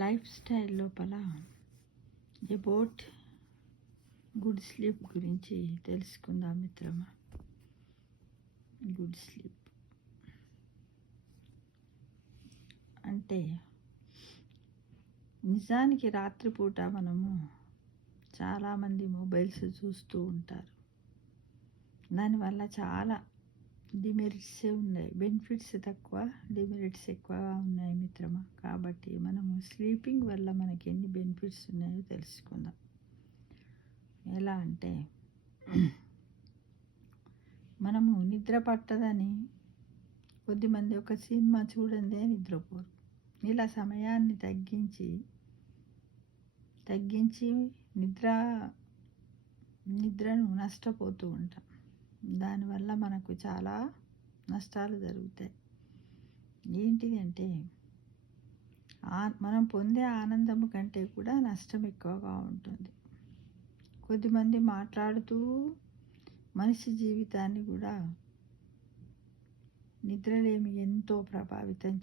Life style లోపల about good sleep గురించి తెలుసుకుందాం మిత్రమా. గుడ్ స్లీప్ అంటే నిజానికి రాత్రిపూట మనము చాలామంది మొబైల్స్ చూస్తూ ఉంటారు. దానివల్ల చాలా డిమెరిట్సే ఉన్నాయి, బెనిఫిట్స్ తక్కువ, డిమెరిట్స్ ఎక్కువగా ఉన్నాయి మిత్రమా. కాబట్టి మనము స్లీపింగ్ వల్ల మనకి ఎన్ని బెనిఫిట్స్ ఉన్నాయో తెలుసుకుందాం. ఎలా అంటే మనము నిద్ర పట్టదని కొద్దిమంది ఒక సినిమా చూడందే నిద్రపోరు. ఇలా సమయాన్ని తగ్గించి నిద్రను నష్టపోతూ ఉంటాం. దానివల్ల మనకు చాలా నష్టాలు జరుగుతాయి. ఏంటిది అంటే మనం పొందే ఆనందము కంటే కూడా నష్టం ఎక్కువగా ఉంటుంది. కొద్దిమంది మాట్లాడుతూ మనిషి జీవితాన్ని కూడా నిద్రలేమి ఎంతో ప్రభావితం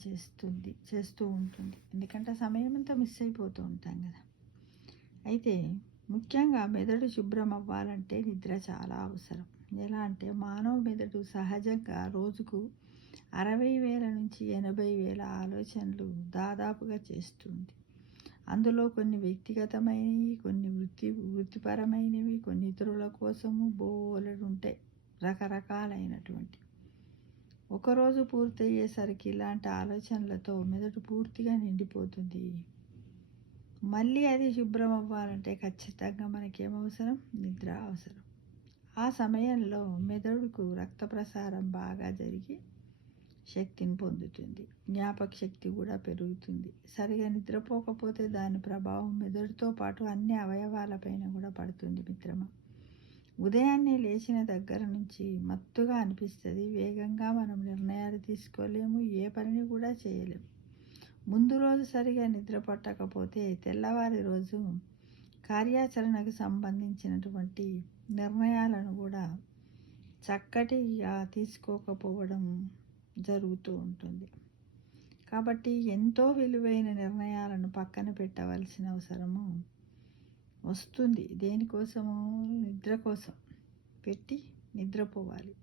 చేస్తూ ఉంటుంది. ఎందుకంటే సమయం అంతా మిస్ అయిపోతూ ఉంటాం కదా. అయితే ముఖ్యంగా మెదడు శుభ్రం అవ్వాలంటే నిద్ర చాలా అవసరం. ఎలా అంటే మానవ మెదడు సహజంగా రోజుకు 60,000 నుంచి 80,000 ఆలోచనలు దాదాపుగా చేస్తుంది. అందులో కొన్ని వ్యక్తిగతమైనవి, కొన్ని వృత్తిపరమైనవి, కొన్ని ఇతరుల కోసము బోలెడు ఉంటాయి, రకరకాలైనటువంటి. ఒకరోజు పూర్తయ్యేసరికి ఇలాంటి ఆలోచనలతో మెదడు పూర్తిగా నిండిపోతుంది. మళ్ళీ అది శుభ్రం అవ్వాలంటే ఖచ్చితంగా మనకేమవసరం? నిద్ర అవసరం. ఆ సమయంలో మెదడుకు రక్త ప్రసారం బాగా జరిగి శక్తిని పొందుతుంది, జ్ఞాపక శక్తి కూడా పెరుగుతుంది. సరిగా నిద్రపోకపోతే దాని ప్రభావం మెదడుతో పాటు అన్ని అవయవాలపైన కూడా పడుతుంది మిత్రమా. ఉదయాన్నే లేచిన దగ్గర నుంచి మత్తుగా అనిపిస్తుంది, వేగంగా మనం నిర్ణయాలు తీసుకోలేము, ఏ పనిని కూడా చేయలేము. ముందు రోజు సరిగా నిద్ర పట్టకపోతే తెల్లవారి రోజు కార్యాచరణకు సంబంధించినటువంటి నిర్ణయాలను కూడా చక్కటిగా తీసుకోకపోవడం జరుగుతూ ఉంటుంది. కాబట్టి ఎంతో విలువైన నిర్ణయాలను పక్కన పెట్టవలసిన అవసరము వస్తుంది. దేనికోసము? నిద్ర కోసం పెట్టి నిద్రపోవాలి.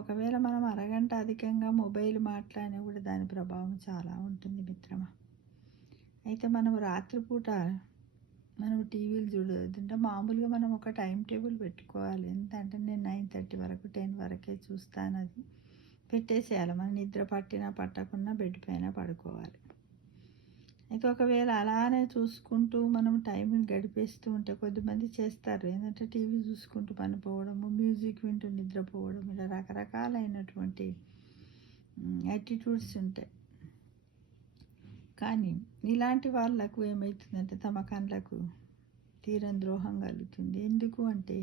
ఒకవేళ మనం అరగంట అధికంగా మొబైల్ మాట్లాడినా కూడా దాని ప్రభావం చాలా ఉంటుంది మిత్రమా. అయితే మనం రాత్రిపూట మనం టీవీలు చూడదంటే మామూలుగా మనం ఒక టైం టేబుల్ పెట్టుకోవాలి. ఎంతంటే నేను 9:30 వరకు 10 వరకే చూస్తాను, అది పెట్టేసేయాలి. మనం నిద్ర పట్టినా పట్టకున్నా బెడ్ పైన పడుకోవాలి. అయితే ఒకవేళ అలానే చూసుకుంటూ మనం టైంని గడిపేస్తూ ఉంటే కొద్దిమంది చేస్తారు ఏంటంటే టీవీ చూసుకుంటూ పనిపోవడము, మ్యూజిక్ వింటూ నిద్రపోవడం, ఇలా రకరకాలైనటువంటి యాటిట్యూడ్స్ ఉంటాయి. కానీ ఇలాంటి వాళ్ళకు ఏమవుతుందంటే తమ కళ్ళకు తీరని ద్రోహం కలుగుతుంది. ఎందుకు అంటే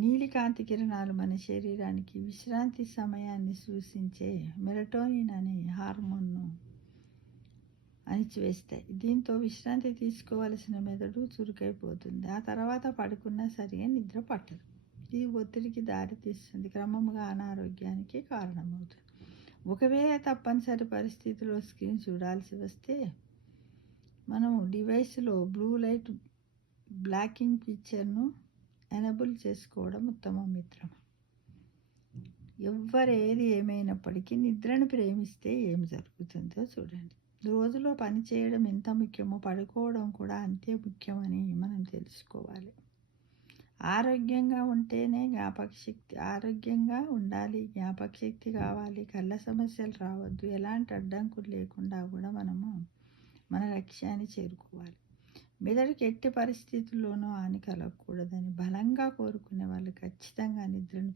నీలికాంతి కిరణాలు మన శరీరానికి విశ్రాంతి సమయాన్ని సూచించే మెలటోనిన్ అనే హార్మోన్ను అణిచివేస్తాయి. దీంతో విశ్రాంతి తీసుకోవలసిన మెదడు చురుకైపోతుంది. ఆ తర్వాత పడుకున్నా సరిగా నిద్ర పట్టదు. ఇది ఒత్తిడికి దారితీస్తుంది, క్రమంగా అనారోగ్యానికి కారణమవుతుంది. ఒకవేళ తప్పనిసరి పరిస్థితిలో స్క్రీన్ చూడాల్సి వస్తే మనము డివైస్లో బ్లూ లైట్ బ్లాకింగ్ ఫీచర్ను ఎనేబుల్ చేసుకోవడం ఉత్తమం మిత్రమా. ఏది ఏమైనప్పటికీ నిద్రను ప్రేమిస్తే ఏం జరుగుతుందో చూడండి. రోజులో పని చేయడం ఎంత ముఖ్యమో పడుకోవడం కూడా అంతే ముఖ్యమని మనం తెలుసుకోవాలి. ఆరోగ్యంగా ఉంటేనే ఆరోగ్యంగా ఉండాలి, జ్ఞాపక శక్తి కావాలి, కళ్ళ సమస్యలు రావద్దు, ఎలాంటి అడ్డంకులు లేకుండా కూడా మనము మన లక్ష్యాన్ని చేరుకోవాలి. మెదడుకి ఎట్టి పరిస్థితుల్లోనూ హాని కలగకూడదని బలంగా కోరుకునే వాళ్ళు ఖచ్చితంగా నిద్రను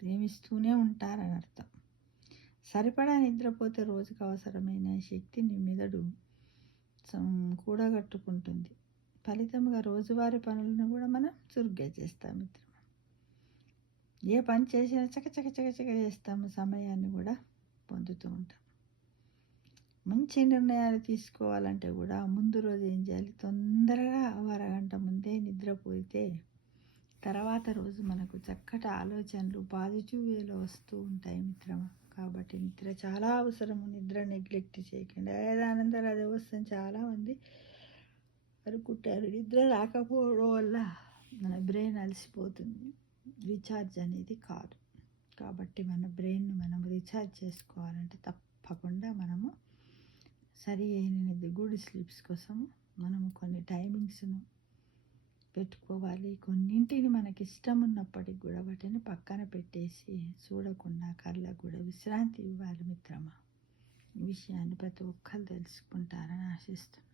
ప్రేమిస్తూనే ఉంటారని అర్థం. సరిపడా నిద్రపోతే రోజుకు అవసరమైన శక్తిని మెదడు కూడగట్టుకుంటుంది. ఫలితంగా రోజువారీ పనులను కూడా మనం చురుగ్గా చేస్తాం మిత్రమా. ఏ పని చేసినా చకచక చేస్తాము, సమయాన్ని కూడా పొందుతూ ఉంటాం. మంచి నిర్ణయాలు తీసుకోవాలంటే కూడా ముందు రోజు ఏం చేయాలి? తొందరగా అరగంట ముందే నిద్రపోతే తర్వాత రోజు మనకు చక్కటి ఆలోచనలు పాజిటివ్ వేలో వస్తూ ఉంటాయి మిత్రమా. కాబట్టి నిద్ర చాలా అవసరము. నిద్ర నెగ్లెక్ట్ చేయకండి. అదానంతరం అదే వస్తుంది. చాలామంది అనుకుంటారు నిద్ర రాకపోవడం వల్ల మన బ్రెయిన్ అలసిపోతుంది. రీఛార్జ్ అనేది కాదు. కాబట్టి మన బ్రెయిన్‌ని మనం రీఛార్జ్ చేసుకోవాలంటే తప్పకుండా మనము సరి అయిన నిద్ర గుడ్ స్లీప్స్ కోసం మనము కొన్ని టైమింగ్స్‌ను పెట్టుకోవాలి. కొన్నింటిని మనకిష్టం ఉన్నప్పటికి కూడా వాటిని పక్కన పెట్టేసి చూడకుండా కళ్ళకు కూడా విశ్రాంతి ఇవ్వాలి మిత్రమా. ఈ విషయాన్ని ప్రతి ఒక్కరు తెలుసుకుంటారని ఆశిస్తున్నాను.